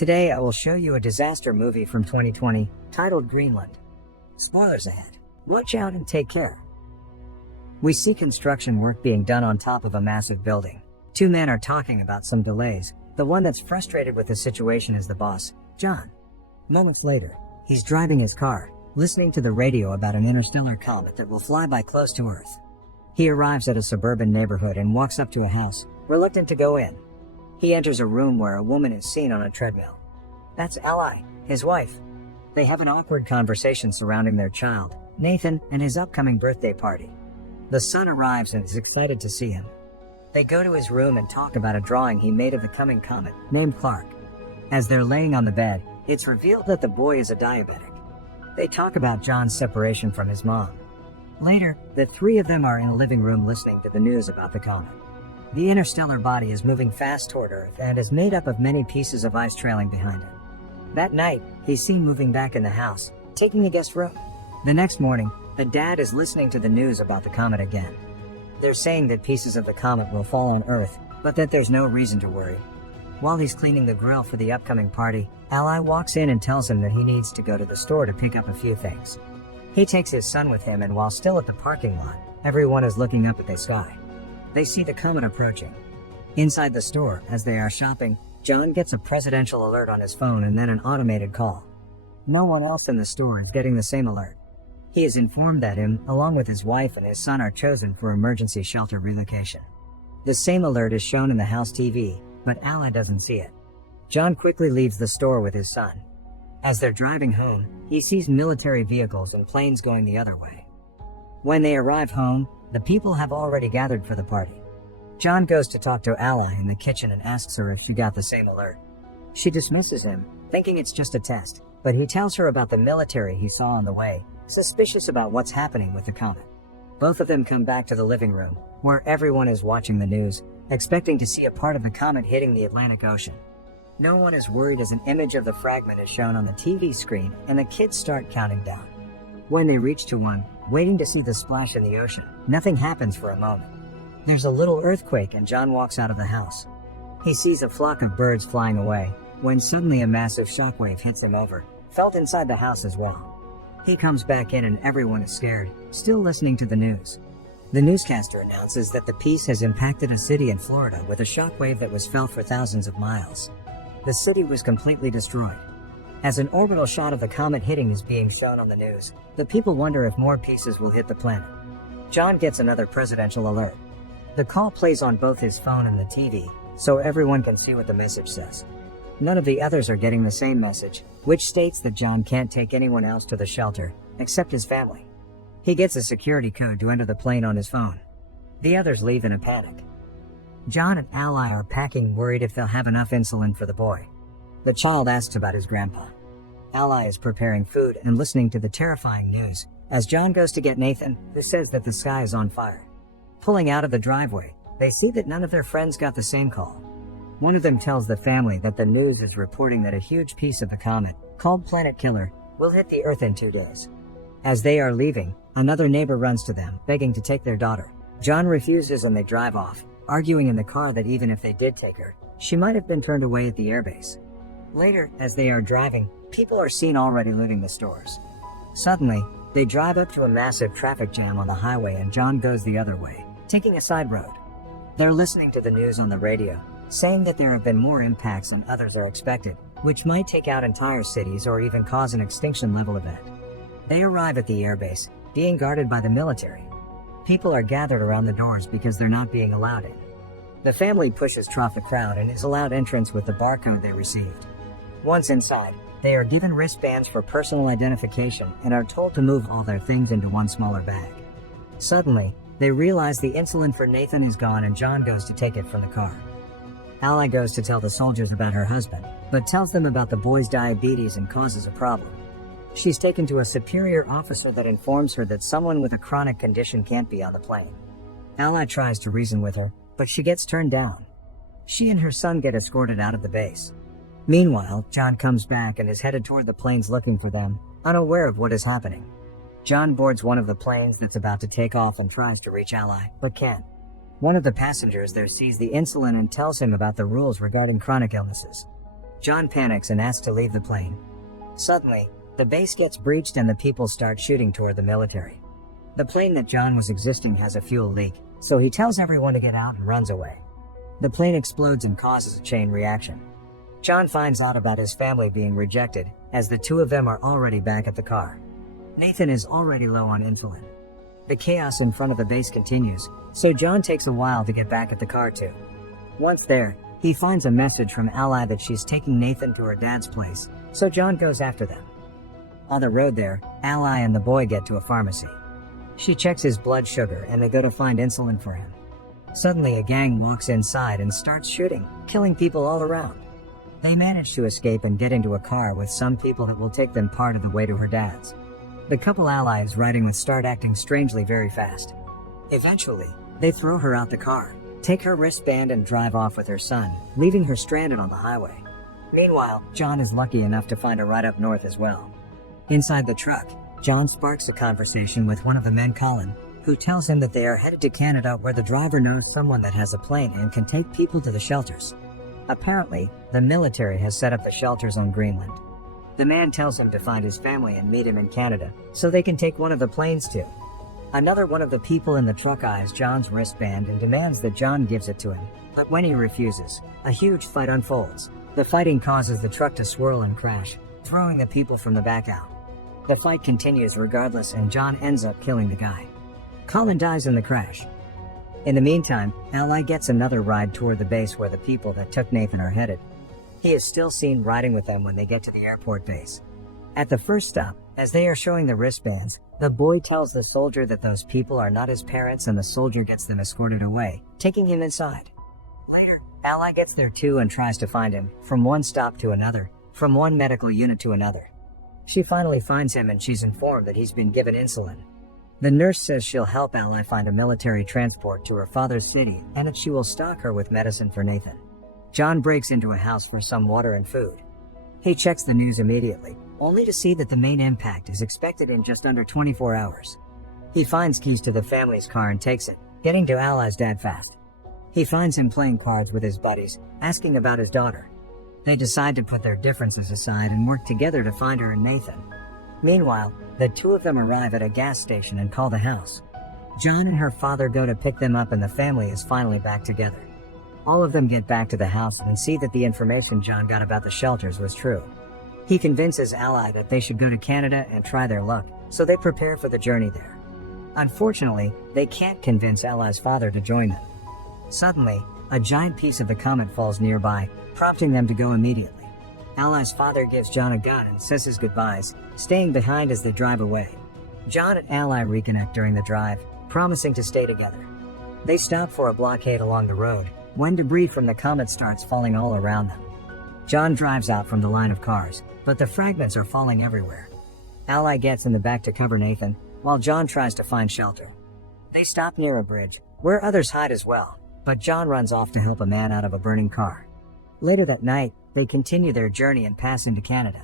Today I will show you a disaster movie from 2020 titled Greenland. Spoilers ahead. Watch out and take care. We see construction work being done on top of a massive building. Two men are talking about some delays. The one that's frustrated with the situation is the boss, John. Moments later, he's driving his car, listening to the radio about an interstellar comet that will fly by close to Earth. He arrives at a suburban neighborhood and walks up to a house, reluctant to go in. He enters a room where a woman is seen on a treadmill. That's Ally, his wife. They have an awkward conversation surrounding their child, Nathan, and his upcoming birthday party. The son arrives and is excited to see him. They go to his room and talk about a drawing he made of the coming comet, named Clark. As they're laying on the bed, it's revealed that the boy is a diabetic. They talk about John's separation from his mom. Later, the three of them are in a living room listening to the news about the comet. The interstellar body is moving fast toward Earth and is made up of many pieces of ice trailing behind it. That night, he's seen moving back in the house, taking a guest room. The next morning, the dad is listening to the news about the comet again. They're saying that pieces of the comet will fall on Earth, but that there's no reason to worry. While he's cleaning the grill for the upcoming party, Ally walks in and tells him that he needs to go to the store to pick up a few things. He takes his son with him, and while still at the parking lot, everyone is looking up at the sky. They see the comet approaching. Inside the store, as they are shopping, John gets a presidential alert on his phone and then an automated call. No one else in the store is getting the same alert. He is informed that him, along with his wife and his son, are chosen for emergency shelter relocation. The same alert is shown in the house TV, but Ally doesn't see it. John quickly leaves the store with his son. As they're driving home, he sees military vehicles and planes going the other way. When they arrive home, the people have already gathered for the party. John goes to talk to Ally in the kitchen and asks her if she got the same alert. She dismisses him, thinking it's just a test, but he tells her about the military he saw on the way, suspicious about what's happening with the comet. Both of them come back to the living room, where everyone is watching the news, expecting to see a part of the comet hitting the Atlantic Ocean. No one is worried as an image of the fragment is shown on the TV screen and the kids start counting down. When they reach to one, waiting to see the splash in the ocean, nothing happens for a moment. There's a little earthquake and John walks out of the house. He sees a flock of birds flying away, when suddenly a massive shockwave hits him over, felt inside the house as well. He comes back in and everyone is scared, still listening to the news. The newscaster announces that the piece has impacted a city in Florida with a shockwave that was felt for thousands of miles. The city was completely destroyed. As an orbital shot of the comet hitting is being shown on the news, the people wonder if more pieces will hit the planet. John gets another presidential alert. The call plays on both his phone and the TV, so everyone can see what the message says. None of the others are getting the same message, which states that John can't take anyone else to the shelter, except his family. He gets a security code to enter the plane on his phone. The others leave in a panic. John and Ally are packing, worried if they'll have enough insulin for the boy. The child asks about his grandpa. Ally is preparing food and listening to the terrifying news, as John goes to get Nathan, who says that the sky is on fire. Pulling out of the driveway, they see that none of their friends got the same call. One of them tells the family that the news is reporting that a huge piece of the comet, called Planet Killer, will hit the Earth in 2 days. As they are leaving, another neighbor runs to them, begging to take their daughter. John refuses and they drive off, arguing in the car that even if they did take her, she might have been turned away at the airbase. Later, as they are driving, people are seen already looting the stores. Suddenly, they drive up to a massive traffic jam on the highway and John goes the other way, taking a side road. They're listening to the news on the radio, saying that there have been more impacts than others are expected, which might take out entire cities or even cause an extinction-level event. They arrive at the airbase, being guarded by the military. People are gathered around the doors because they're not being allowed in. The family pushes through the crowd and is allowed entrance with the barcode they received. Once inside, they are given wristbands for personal identification and are told to move all their things into one smaller bag. Suddenly, they realize the insulin for Nathan is gone and John goes to take it from the car. Ally goes to tell the soldiers about her husband, but tells them about the boy's diabetes and causes a problem. She's taken to a superior officer that informs her that someone with a chronic condition can't be on the plane. Ally tries to reason with her, but she gets turned down. She and her son get escorted out of the base. Meanwhile, John comes back and is headed toward the planes looking for them, unaware of what is happening. John boards one of the planes that's about to take off and tries to reach Ally, but can't. One of the passengers there sees the insulin and tells him about the rules regarding chronic illnesses. John panics and asks to leave the plane. Suddenly, the base gets breached and the people start shooting toward the military. The plane that John was existing has a fuel leak, so he tells everyone to get out and runs away. The plane explodes and causes a chain reaction. John finds out about his family being rejected, as the two of them are already back at the car. Nathan is already low on insulin. The chaos in front of the base continues, so John takes a while to get back at the car too. Once there, he finds a message from Ally that she's taking Nathan to her dad's place, so John goes after them. On the road there, Ally and the boy get to a pharmacy. She checks his blood sugar and they go to find insulin for him. Suddenly a gang walks inside and starts shooting, killing people all around. They manage to escape and get into a car with some people that will take them part of the way to her dad's. The couple allies riding with start acting strangely very fast. Eventually, they throw her out the car, take her wristband and drive off with her son, leaving her stranded on the highway. Meanwhile, John is lucky enough to find a ride up north as well. Inside the truck, John sparks a conversation with one of the men, Colin, who tells him that they are headed to Canada where the driver knows someone that has a plane and can take people to the shelters. Apparently, the military has set up the shelters on Greenland. The man tells him to find his family and meet him in Canada, so they can take one of the planes too. Another one of the people in the truck eyes John's wristband and demands that John gives it to him, but when he refuses, a huge fight unfolds. The fighting causes the truck to swirl and crash, throwing the people from the back out. The fight continues regardless and John ends up killing the guy. Colin dies in the crash. In the meantime, Ally gets another ride toward the base where the people that took Nathan are headed. He is still seen riding with them when they get to the airport base. At the first stop, as they are showing the wristbands, the boy tells the soldier that those people are not his parents and the soldier gets them escorted away, taking him inside. Later, Ally gets there too and tries to find him, from one stop to another, from one medical unit to another. She finally finds him and she's informed that he's been given insulin. The nurse says she'll help Ally find a military transport to her father's city and that she will stock her with medicine for Nathan. John breaks into a house for some water and food. He checks the news immediately, only to see that the main impact is expected in just under 24 hours. He finds keys to the family's car and takes it, getting to Ally's dad fast. He finds him playing cards with his buddies, asking about his daughter. They decide to put their differences aside and work together to find her and Nathan. Meanwhile, the two of them arrive at a gas station and call the house. John and her father go to pick them up and the family is finally back together. All of them get back to the house and see that the information John got about the shelters was true. He convinces Ally that they should go to Canada and try their luck, so they prepare for the journey there. Unfortunately, they can't convince Ally's father to join them. Suddenly, a giant piece of the comet falls nearby, prompting them to go immediately. Ally's father gives John a gun and says his goodbyes, staying behind as they drive away. John and Ally reconnect during the drive, promising to stay together. They stop for a blockade along the road, when debris from the comet starts falling all around them. John drives out from the line of cars, but the fragments are falling everywhere. Ally gets in the back to cover Nathan, while John tries to find shelter. They stop near a bridge, where others hide as well, but John runs off to help a man out of a burning car. Later that night, they continue their journey and pass into Canada.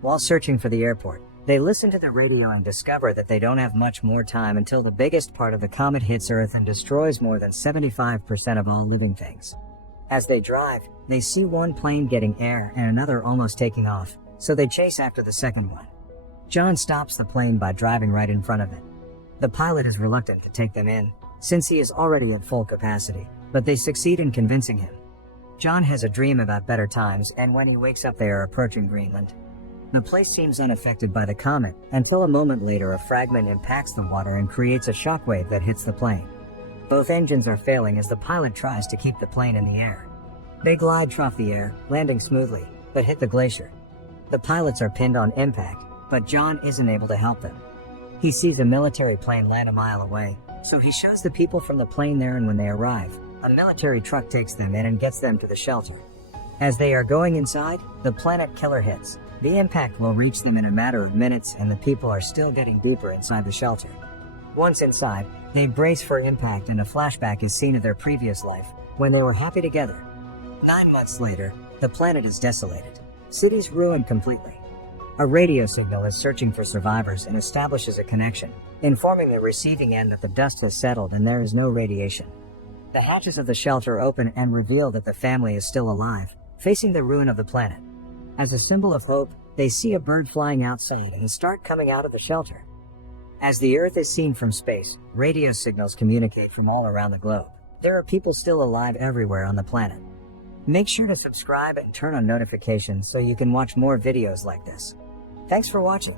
While searching for the airport, they listen to the radio and discover that they don't have much more time until the biggest part of the comet hits Earth and destroys more than 75% of all living things. As they drive, they see one plane getting air and another almost taking off, so they chase after the second one. John stops the plane by driving right in front of it. The pilot is reluctant to take them in, since he is already at full capacity, but they succeed in convincing him. John has a dream about better times, and when he wakes up they are approaching Greenland. The place seems unaffected by the comet, until a moment later a fragment impacts the water and creates a shockwave that hits the plane. Both engines are failing as the pilot tries to keep the plane in the air. They glide through the air, landing smoothly, but hit the glacier. The pilots are pinned on impact, but John isn't able to help them. He sees a military plane land a mile away, so he shows the people from the plane there, and when they arrive, a military truck takes them in and gets them to the shelter. As they are going inside, the planet killer hits. The impact will reach them in a matter of minutes and the people are still getting deeper inside the shelter. Once inside, they brace for impact and a flashback is seen of their previous life, when they were happy together. 9 months later, the planet is desolated. Cities ruined completely. A radio signal is searching for survivors and establishes a connection, informing the receiving end that the dust has settled and there is no radiation. The hatches of the shelter open and reveal that the family is still alive, facing the ruin of the planet. As a symbol of hope, they see a bird flying outside and start coming out of the shelter. As the Earth is seen from space, radio signals communicate from all around the globe. There are people still alive everywhere on the planet. Make sure to subscribe and turn on notifications so you can watch more videos like this. Thanks for watching.